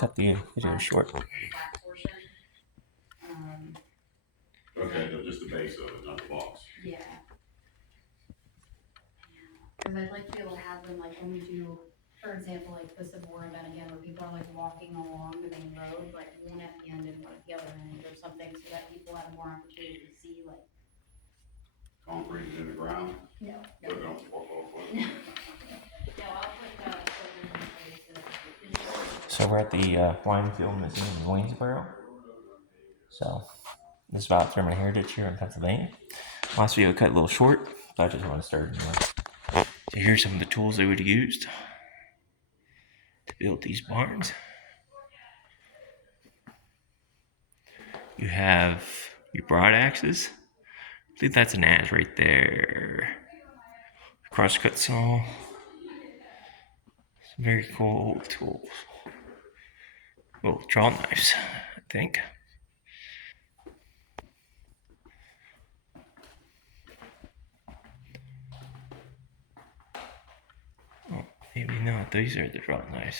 cut the video short. Okay, just the base of it, not the box. Yeah. Because I'd like to be able to have them, like, when we do, for example, like the Civil War event again, where people are like walking along the main road, like one at the end and one at the other end, or something, so that people have more opportunity to see, like. Concrete is in the ground? No. So they don't walk off with No. it? No, I'll put, So we're at the Rinfeild Museum Waynesboro. So this is about German heritage here in Pennsylvania. Last video cut a little short, but I just want to start. So here's some of the tools they would have used to build these barns. You have your broad axes. I think that's an adze right there. Crosscut saw. Some very cool old tools. Little draw knives, I think. Oh, maybe not. These are the draw knives.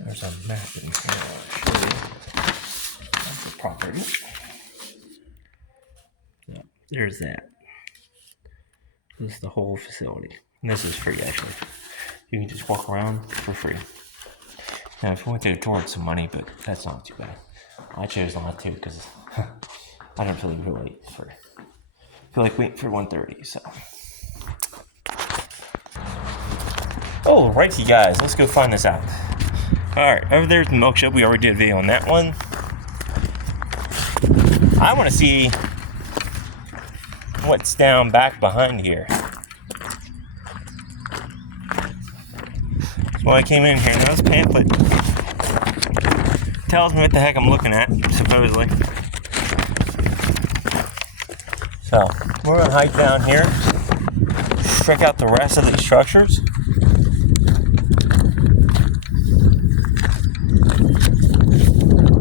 There's a map in here. I'll show you. That's the property. So, there's that. This is the whole facility. And this is free, actually. You can just walk around for free. Now, if you want to tour, it's some money, but that's not too bad. I chose not to because I don't feel really for. I feel like waiting for 1:30. So. Oh, righty, guys. Let's go find this out. Alright, over there's the milk shop. We already did a video on that one. I want to see what's down back behind here. So I came in here, now this pamphlet tells me what the heck I'm looking at, supposedly. So, we're going to hike down here, check out the rest of these structures.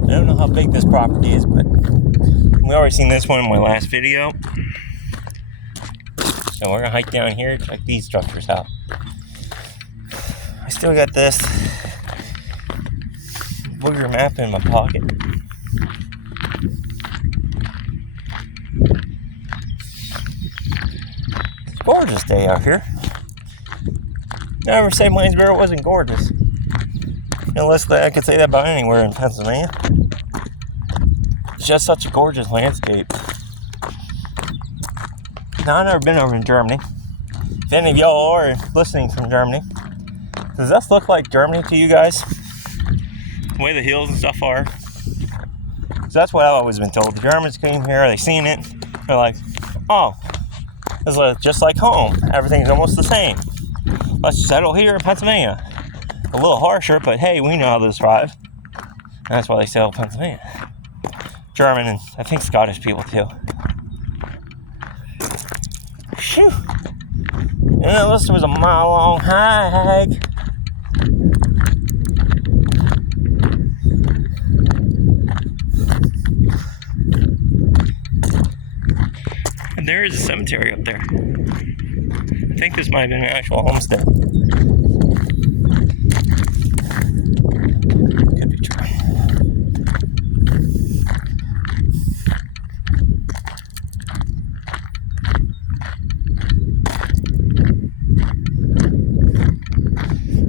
I don't know how big this property is, but we already seen this one in my last video. So we're gonna hike down here, check these structures out. I still got this booger map in my pocket. It's a gorgeous day out here. Never say Waynesboro wasn't gorgeous. Unless I could say that about anywhere in Pennsylvania. It's just such a gorgeous landscape. Now, I've never been over in Germany. If any of y'all are listening from Germany, does this look like Germany to you guys? The way the hills and stuff are? So that's what I've always been told. The Germans came here, they seen it, they're like, oh, it's just like home. Everything's almost the same. Let's settle here in Pennsylvania. A little harsher, but hey, we know how to thrive. And that's why they settle Pennsylvania. German and I think Scottish people too. Phew. You know, this was a mile-long hike. And there is a cemetery up there. I think this might have been an actual homestead. Could be true.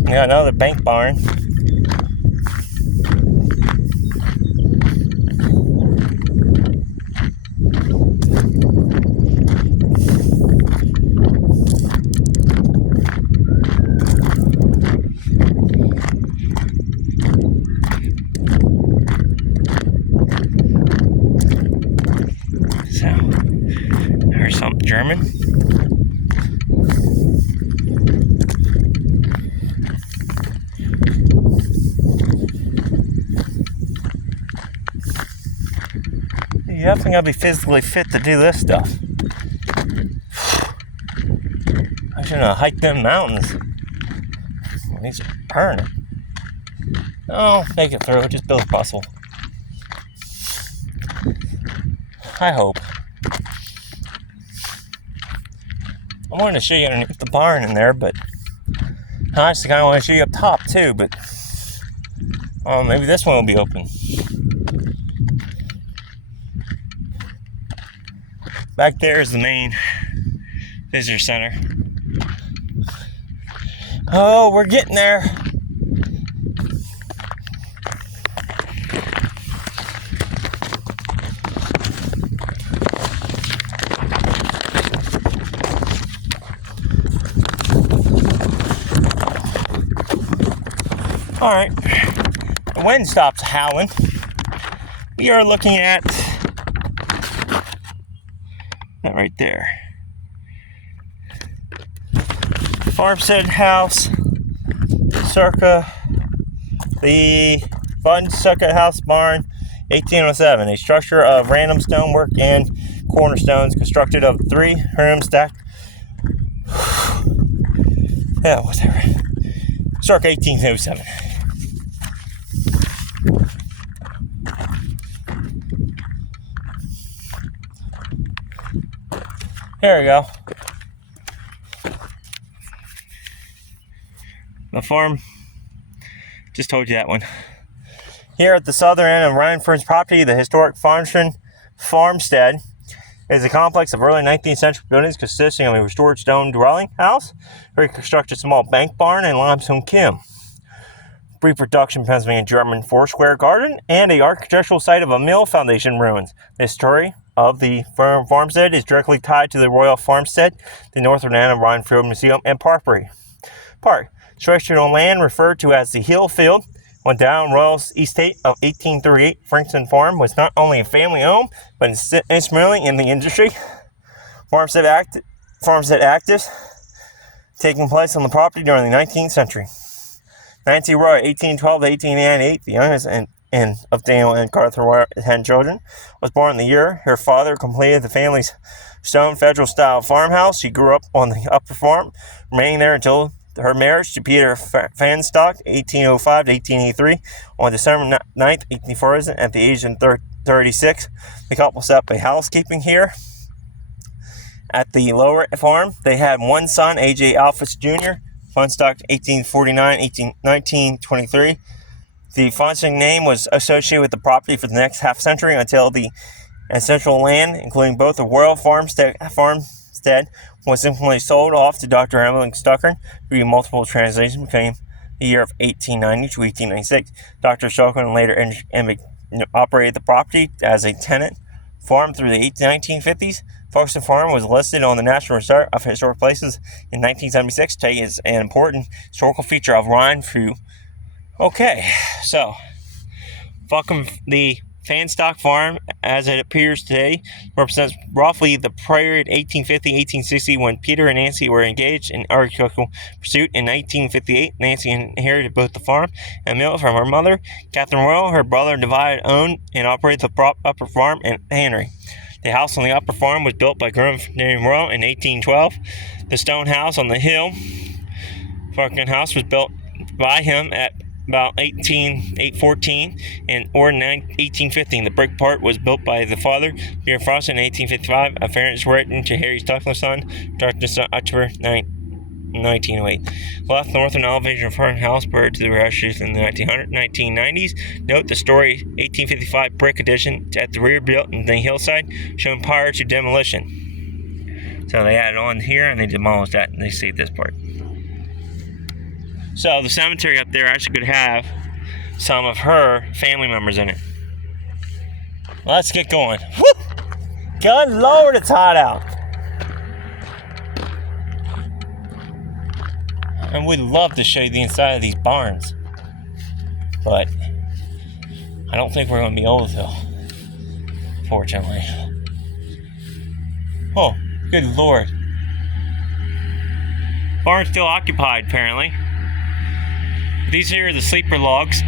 Yeah, another bank barn. So, there's something German. definitely gotta be physically fit to do this stuff. I shouldn't have hiked them mountains. These are burning. Oh, make it through. Just build a possible. I hope. I wanted to show you underneath the barn in there, but I actually kind of want to show you up top too, but maybe this one will be open. Back there is the main visitor center. Oh, we're getting there. All right, the wind stops howling. We are looking at that right there. Farmstead house, circa the Farmstead house barn, 1807. A structure of random stonework and cornerstones constructed of 3 rooms stacked. Yeah, whatever. Circa 1807. There we go. The farm, just told you that one. Here at the southern end of Rinfeild's property, the historic farmstead is a complex of early 19th century buildings consisting of a restored stone dwelling house, reconstructed small bank barn, and limestone kiln. Reproduction Pennsylvania German 4-square garden, and the architectural site of a mill foundation ruins. The story of the farmstead is directly tied to the Royal Farmstead, the northern end of Rinfeild Museum and Park. Stretched on land referred to as the Hill Field, on down Royal's estate of 1838, Frankston Farm was not only a family home, but instrumentally in the industry. Farmstead actives taking place on the property during the 19th century. Nancy Roy, 1812 to 1898, the youngest of Daniel and Arthur Roy, 10 children, was born in the year her father completed the family's stone federal-style farmhouse. She grew up on the upper farm, remaining there until her marriage to Peter Fanstock, 1805 to 1883. On December 9th, 1840, at the age of 36, the couple set up a housekeeping here. At the lower farm, they had one son, A.J. Alphys Jr., Fanstock, 1923. The Fanstock name was associated with the property for the next half century until the ancestral land, including both the Royal Farmstead, was simply sold off to Dr. Emily Stuckern through multiple translations between the year of 1890 to 1896. Dr. Stuckern later operated the property as a tenant farm through the 1950s. Folkestone Farm was listed on the National Register of Historic Places in 1976. Today is an important historical feature of Rinfeild. Okay, so the Fanstock Farm, as it appears today, represents roughly the period 1850-1860 when Peter and Nancy were engaged in agricultural pursuit. In 1958, Nancy inherited both the farm and mill from her mother, Catherine Royal. Her brother divided, owned, and operated the upper farm and Henry. The house on the upper farm was built by groom named Royal in 1812. The stone house on the hill, Farmstead House, was built by him at about 1814 or 1815. The brick part was built by the father, Peter Frost, in 1855. A variance written to Harry Stuckler's son, October 1908. Left northern elevation of her house prior to the rushes in the 1990s. Note the story 1855 brick addition at the rear built in the hillside, shown prior to demolition. So they added on here and they demolished that and they saved this part. So the cemetery up there actually could have some of her family members in it. Let's get going. Woo! Good Lord, it's hot out. And we'd love to show you the inside of these barns. But I don't think we're going to be able to, fortunately. Oh, good Lord. Barn's still occupied, apparently. These here are the sleeper logs.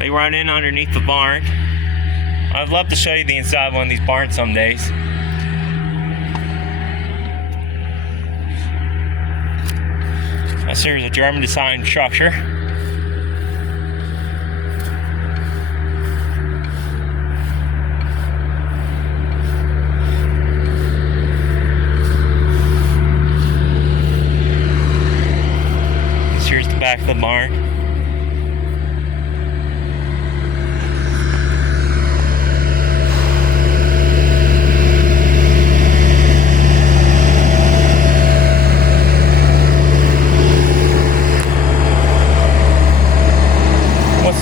They run in underneath the barn. I'd love to show you the inside of one of these barns some days. This here is a German design structure. This here's the back of the barn.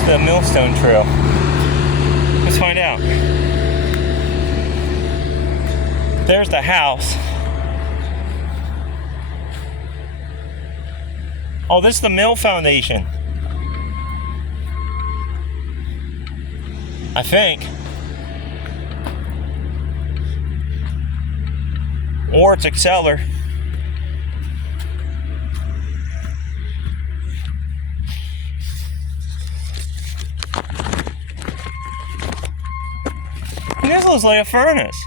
The millstone trail. Let's find out. There's the house. Oh, this is the mill foundation. I think. Or it's Exceller. This looks like a furnace.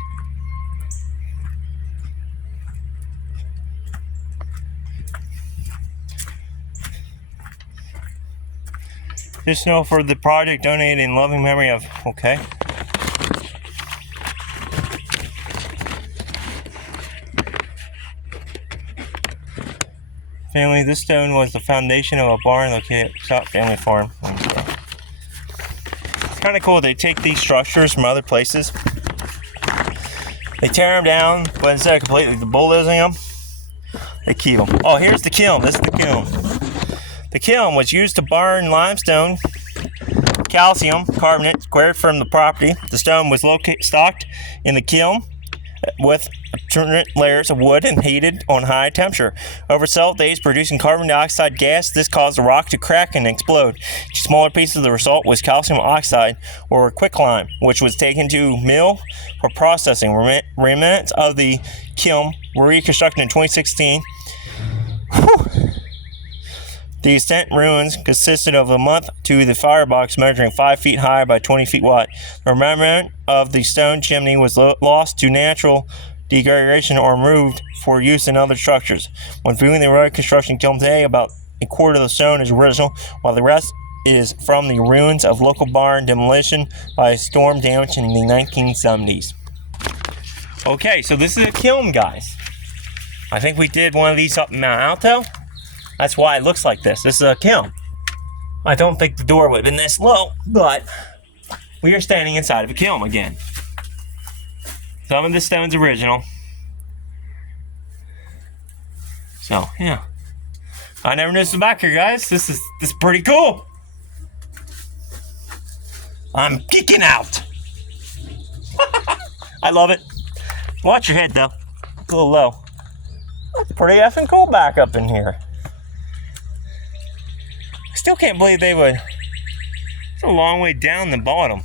Just know for the project donated in loving memory of, okay. Family, this stone was the foundation of a barn located at Scott Family Farm. It's kind of cool. They take these structures from other places. They tear them down, but instead of completely bulldozing them, they keep them. Oh, here's the kiln. This is the kiln. The kiln was used to burn limestone, calcium carbonate squared from the property. The stone was stocked in the kiln with alternate layers of wood and heated on high temperature. Over several days, producing carbon dioxide gas, this caused the rock to crack and explode. Each smaller piece of the result was calcium oxide, or quicklime, which was taken to mill for processing. Remnants of the kiln were reconstructed in 2016. The extant ruins consisted of a month to the firebox measuring 5 feet high by 20 feet wide. The remnant of the stone chimney was lost to natural degradation or removed for use in other structures. When viewing the reconstruction kiln today, about a quarter of the stone is original, while the rest is from the ruins of local barn demolition by storm damage in the 1970s. Okay, so this is a kiln, guys. I think we did one of these up in Mount Alto. That's why it looks like this. This is a kiln. I don't think the door would have been this low, but we are standing inside of a kiln again. Some of the stone's original. So, yeah. I never knew this was back here, guys. This is pretty cool. I'm geeking out. I love it. Watch your head, though. It's a little low. It's pretty effing cool back up in here. Still can't believe they would. It's a long way down the bottom.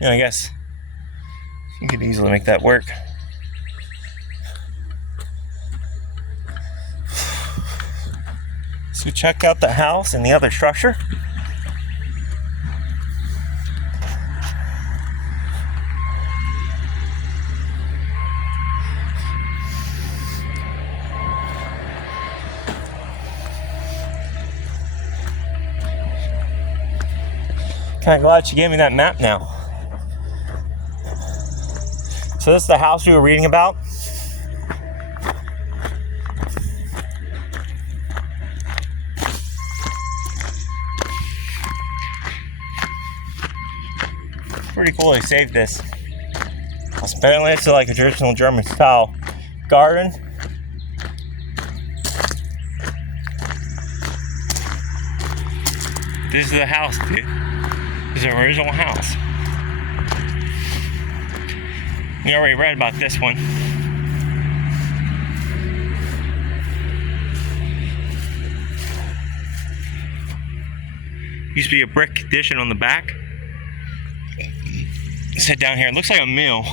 I guess you could easily make that work. So check out the house and the other structure. Kind of glad she gave me that map now. So this is the house we were reading about. Pretty cool they saved this. Apparently it's like a traditional German style garden. This is the house, dude. This is the original house. We already read about this one. Used to be a brick addition on the back. Sit down here. It looks like a mill.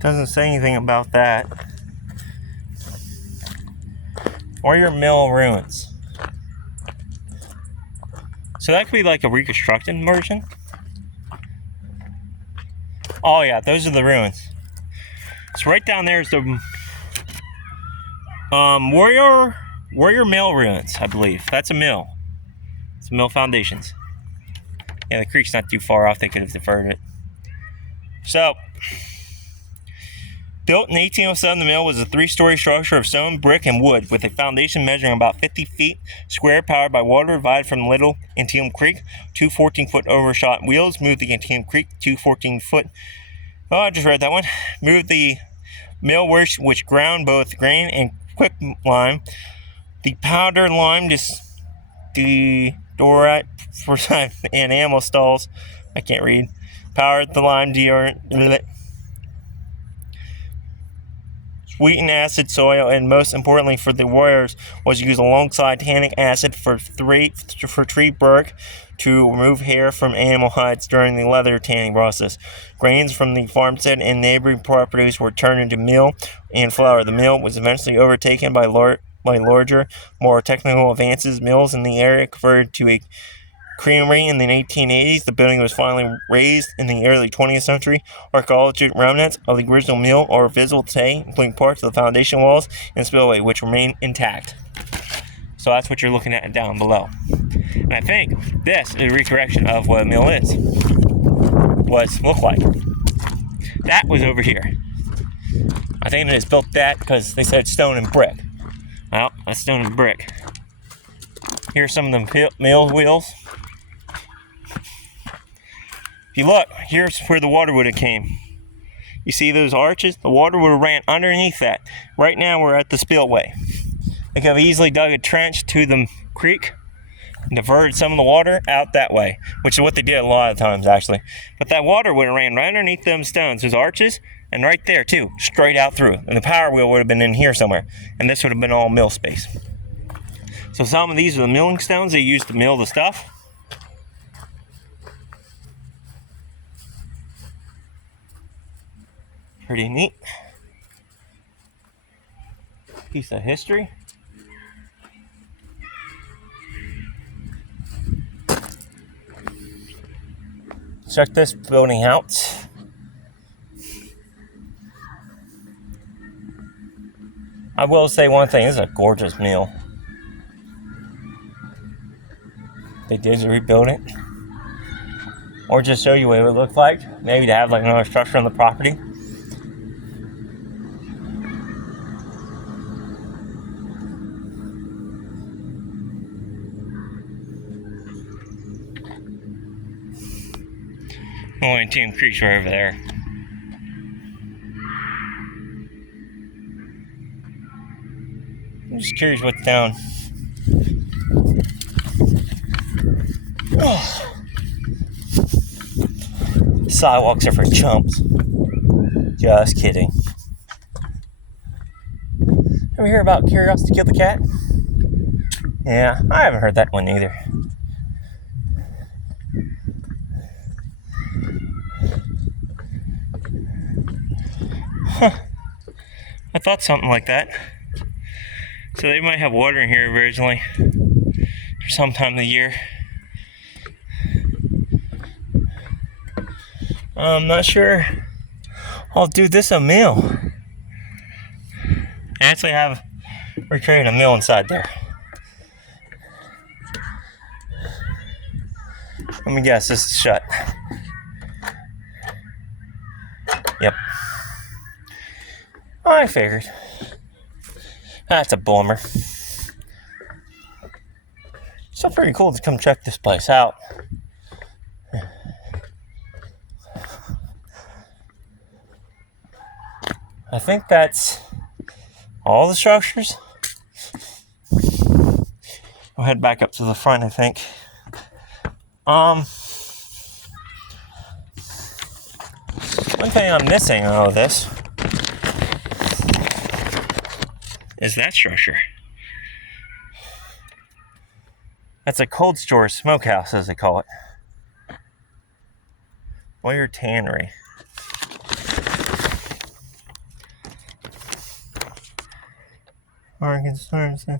Doesn't say anything about that. Or your mill ruins. So that could be like a reconstructed version. Oh yeah, those are the ruins. So right down there is the Warrior Mill ruins, I believe. That's a mill. It's mill foundations. Yeah, the creek's not too far off. They could have deferred it. So, built in 1807, the mill was a 3-story structure of stone, brick, and wood, with a foundation measuring about 50 feet square, powered by water divided from Little Antietam Creek. 2 14-foot overshot wheels moved the Antietam Creek. 2 14-foot. Oh, I just read that one. Moved the mill which ground both grain and quick lime. The powder lime, the dorite for and animal stalls. I can't read. Powered the lime sweetened acid soil, and most importantly for the warriors was used alongside tannic acid for tree bark to remove hair from animal hides during the leather tanning process. Grains from the farmstead and neighboring properties were turned into meal and flour. The mill was eventually overtaken by larger, more technical advances. Mills in the area converted to a creamery in the 1880s. The building was finally razed in the early 20th century. Archaeological remnants of the original mill are visible today, including parts of the foundation walls and spillway, which remain intact. So that's what you're looking at down below. And I think this is a recorrection of what a mill looked like. That was over here. I think they just built that because they said stone and brick. Well, that's stone and brick. Here's some of the mill wheels. If you look, here's where the water would have came. You see those arches? The water would have ran underneath that. Right now we're at the spillway. They could have easily dug a trench to the creek and diverted some of the water out that way, which is what they did a lot of times actually. But that water would have ran right underneath them stones, those arches, and right there too, straight out through. And the power wheel would have been in here somewhere, and this would have been all mill space. So some of these are the milling stones they used to mill the stuff. Pretty neat. Piece of history. Check this building out. I will say one thing, this is a gorgeous mill. They did rebuild it. Or just show you what it would look like. Maybe to have like another structure on the property. Only Antietam Creek's right over there. I'm just curious what's down. Oh. Sidewalks are for chumps. Just kidding. Ever hear about Curiosity Killed the Cat? Yeah, I haven't heard that one either. Huh. I thought something like that. So they might have water in here originally for some time of the year. I'm not sure. Oh, dude, this is a mill. I actually have recreated a mill inside there. Let me guess, this is shut. Yep. I figured. That's a bummer. Still pretty cool to come check this place out. I think that's all the structures. I'll head back up to the front, I think. One thing I'm missing in all of this is that structure. That's a cold storage smokehouse, as they call it. Or your tannery. Arkansas.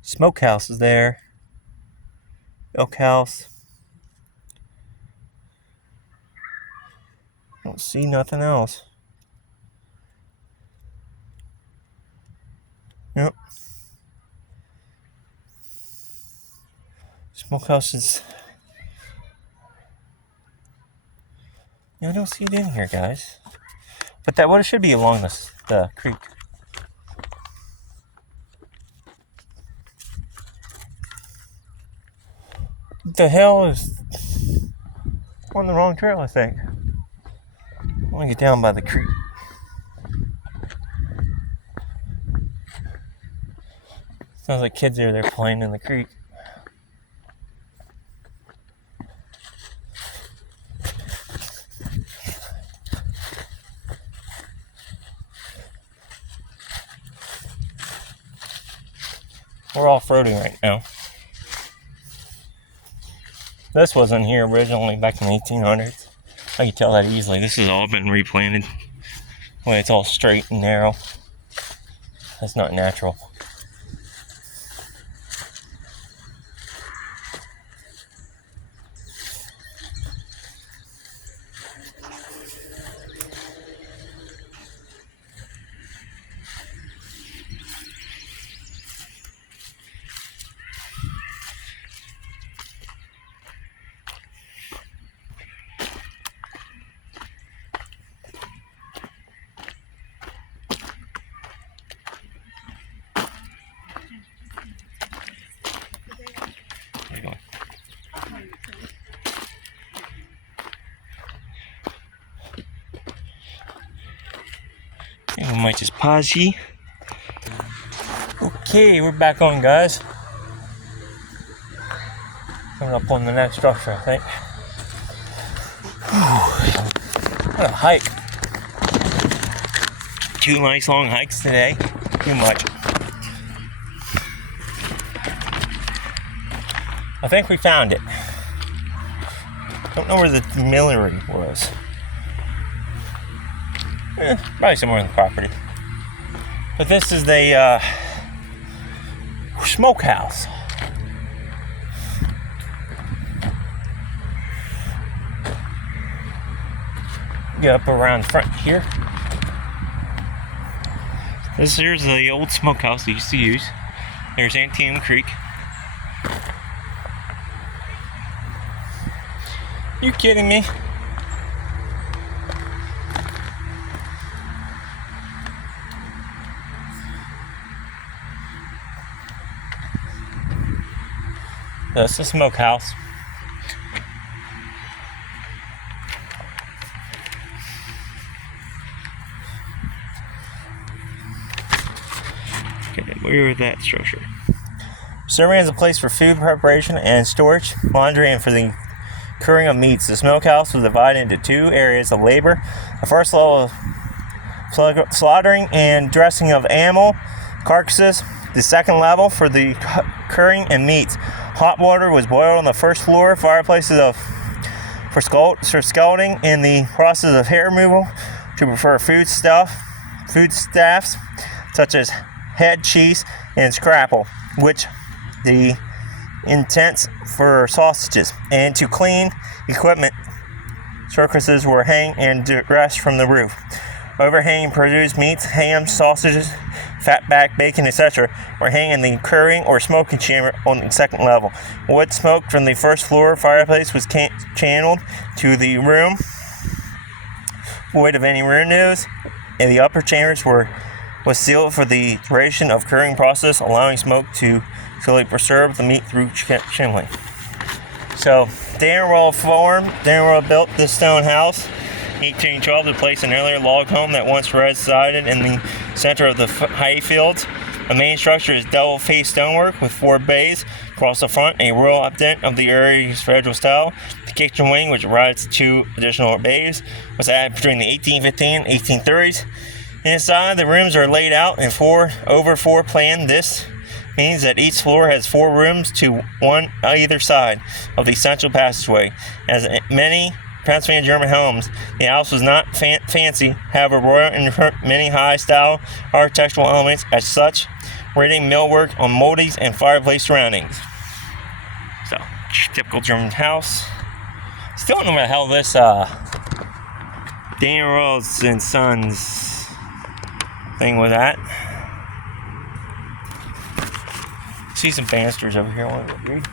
Smokehouse is there. Elk house. Don't see nothing else. Yep. Smokehouse is. I don't see it in here, guys. But that it should be along the creek. What the hell is on the wrong trail, I think. I want to get down by the creek. Sounds like kids are there playing in the creek. We're off-roading right now. This wasn't here originally back in the 1800s. I can tell that easily. This has all been replanted. The way it's all straight and narrow. That's not natural. We might just pause here. Okay, we're back on, guys. Coming up on the next structure, I think. What a hike. 2 nice long hikes today. Too much. I think we found it. Don't know where the millinery was. Probably somewhere on the property. But this is the smokehouse. Get up around the front here. This here's the old smokehouse they used to use. There's Antietam Creek. You kidding me? That's the smokehouse. Okay, where is that structure? Serving as a place for food preparation and storage, laundry, and for the curing of meats. The smokehouse was divided into 2 areas of labor. The first level of slaughtering and dressing of animal carcasses. The second level for the curing and meats. Hot water was boiled on the first floor. Fireplaces for scalding, in the process of hair removal to prepare foodstuffs such as head cheese and scrapple, which the intents for sausages, and to clean equipment. Circuses were hanged and dressed from the roof. Overhanging produced meats, ham, sausages, fatback, bacon, etc. were hanging in the curing or smoking chamber on the second level. Wood smoke from the first floor fireplace was channeled to the room, void of any windows, and the upper chambers was sealed for the duration of curing process, allowing smoke to slowly preserve the meat through chimney. So, Dan Royal built this stone house. 1812 to place an earlier log home that once resided in the center of the hay fields. The main structure is double-faced stonework with 4 bays across the front, a royal update of the early federal style. The kitchen wing, which provides 2 additional bays, was added between the 1815 and 1830s. Inside, the rooms are laid out in 4-over-4 plan. This means that each floor has 4 rooms to one either side of the central passageway. As many Pennsylvania German homes. The house was not fancy, however, royal in many high-style architectural elements, as such, rating millwork on moldies and fireplace surroundings. So, typical German house. Still don't know where the hell this Daniel Rose and Sons thing was at. See some banisters over here. I want to read.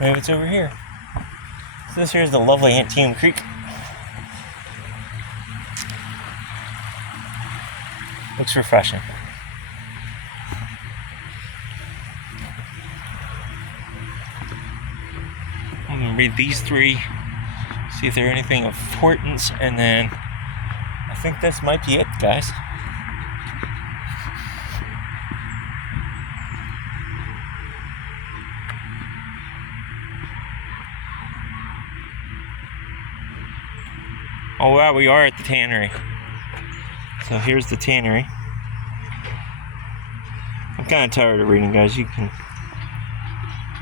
Maybe it's over here. So this here is the lovely Antietam Creek. Looks refreshing. I'm going to read these three, see if there's anything of importance, and then I think this might be it, guys. Oh wow, we are at the tannery. So here's the tannery. I'm kind of tired of reading, guys. You can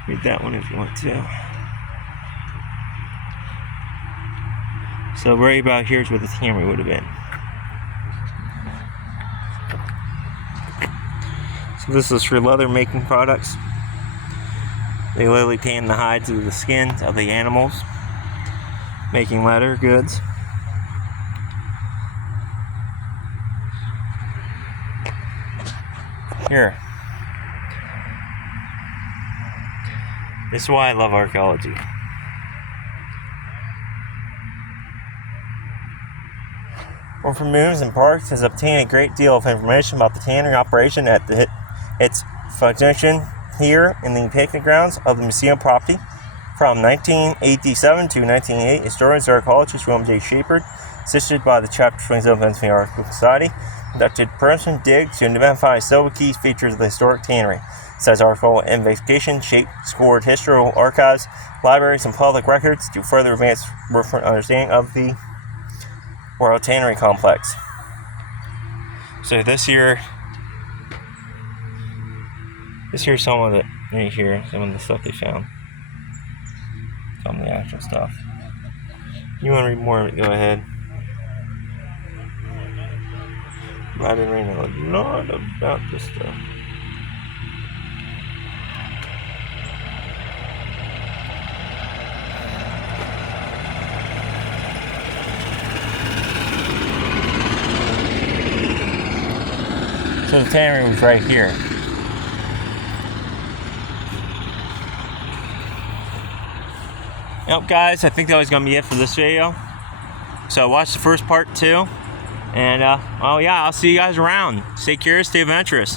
read that one if you want to. So right about here is where the tannery would have been. So this is for leather making products. They literally tan the hides of the skins of the animals, making leather goods. Here. This is why I love archaeology. From Moons and Parks has obtained a great deal of information about the tannery operation at its function here in the picnic grounds of the museum property. From 1987 to 1988, historians and archaeologists William J. Shepard, assisted by the Chapter 27 Pennsylvania Archaeological Society, conducted person digs to identify several key features of the historic tannery, such as archaeological investigation, scored historical archives, libraries, and public records to further advance understanding of the Royal Tannery Complex. So this here some of the right here, some of the stuff they found. Some of the actual stuff. You want to read more of it, go ahead. I've been reading a lot about this stuff. So the tannery was right here. Yep, guys, I think that was going to be it for this video. So watch the first part too. And, oh yeah, I'll see you guys around. Stay curious, stay adventurous.